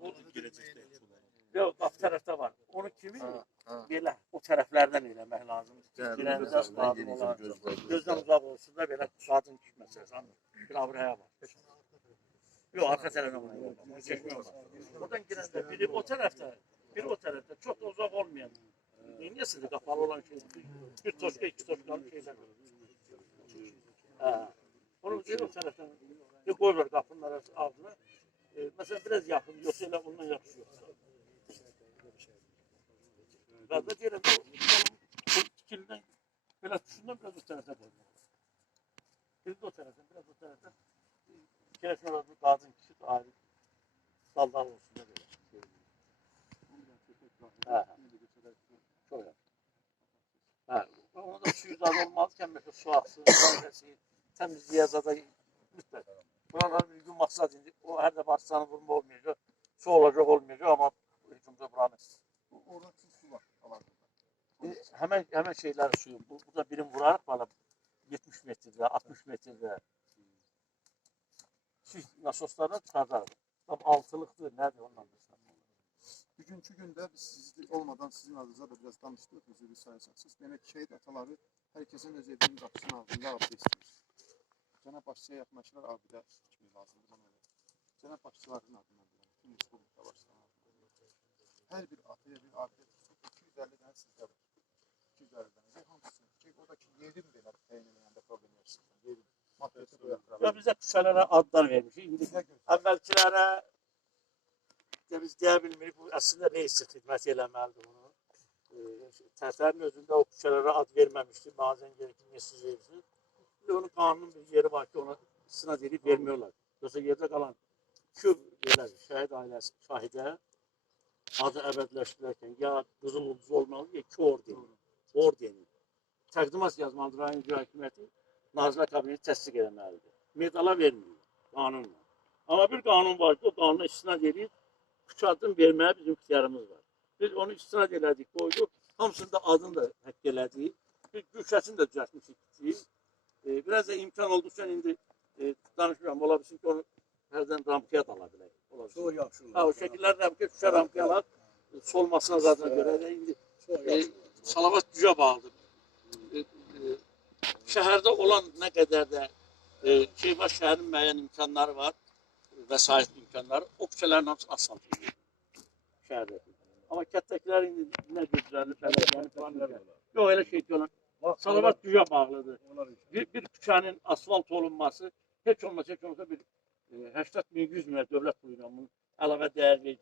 O. Yok bak tarafta var. Onu kimi Ha, ha. belə o tərəflərdən eləmək lazım. Gəlin, Girəndə gözlərin, lazım gözlər- Gözdən uzaq olsun da belə qadın düşməsin. Bir avraya var. Yok arka tərəfə var. Çeşmə var. Oradan girəndə biri o tərəfdə, biri o tərəfdə çox da uzaq olmayan. Niyə sizdə qapalı olan şey? Bir, toşka, iki toşkalı şeylər. Hə. Onu bir o tərəfdən qoyurlar qapının ağzına. E, məsələn biraz yaxın, yoxsa elə ondan yoxsa. Ben de diyelim bu, bu tikilden böyle şundan biraz o tarafa koymak. Bir de o taraftan, biraz o taraftan. Keresine arası kadın kişi de ayrı. Dallar olsun da böyle. Ha. Şöyle. Ha. Onu da suyu zad olmazken mesela su aksın, temizliğe zada lütfen. Buralar maksat indi. O her de başsanı vurma olmayacak. Su olacak olmayacak ama hükümde buranın. Orada su var. E, hemen hemen şeyler suyu. Bu, bu da birim vurarak bana 70 metrede, 60 metrede. Şu nasoslardan çıkarlar. Tam altılıktı. Nerede ondan da Bugünkü gündə biz siz olmadan sizin adınıza da biraz danışdıq, özünüzü sayacaqsınız. Demək ki, şəhid ataları hər kəsin öz evinin qapısının ağzında istəyir. Cənab başçıya yaxınlaşırlar, abidə tikmək lazımdır. Bana elə. Cənab başçıların adından bilən, bütün respublika başçılarının adından. Hər bir ataya bir abidə tutub 250 dənə sizdə var. 250 dənə. Hamısı ki, oradakı yerin belə təyin edəndə problem yaşayırsan. Yerin. Maddəsi Ya bize küçelere adlar vermiş. Şimdi Bizə göz. evvelkilere de biz deyə bilmirik. Bu aslında reistir xidmət eləməlidir bunu. E, Tərtərin özündə o küçələrə ad verməmişdi. Bazen gerekir niye siz verirsiniz. Bir onun kanunun bir yeri var ki ona istinad edip vermiyorlar. Yoksa yerde kalan iki yerler, şehit ailesi şahide adı əbədləşdirirkən ya qızıl ulduz olmalı ya iki ordeni. Ordeni. Təqdimat yazmalıdır icra hökuməti. Nazirlər Kabineti təsdiq etməlidir. Medala vermiyor qanunla. Amma bir qanun var ki, o qanuna istinad edib üç addım verməyə bizim ixtiyarımız var. Biz onu istinad elədik, qoyduq. Hamısında adını da həkk elədik. Bir gülşəsini də düzəltmişik ki, e, biraz da imkan olduqca indi e, danışmıram. Ola bilsin ki, onu hərdən ramkaya da ala bilək. Ola. Çok yaxşı. Ha, o şəkillər ramkaya, şüşə ramkayalar e, solmasına zadına görə də indi e, salavat gücə bağlıdır. E, e, şəhərdə olan nə qədər də e, şey var, şəhərin müəyyən imkanları var, vəsait imkanları, o küçələrin hamısı asfalt edir şəhərdə. Amma kətdəkilər indi nə götürəlir, bələdiyyəni falan. Yox, elə şey deyil. Salavat gücə bağlıdır. Bir küçənin asfalt olunması heç olmasa heç olmasa bir e, 80 min 100 min dövlət pulu ilə bunun əlavə dəyər verir.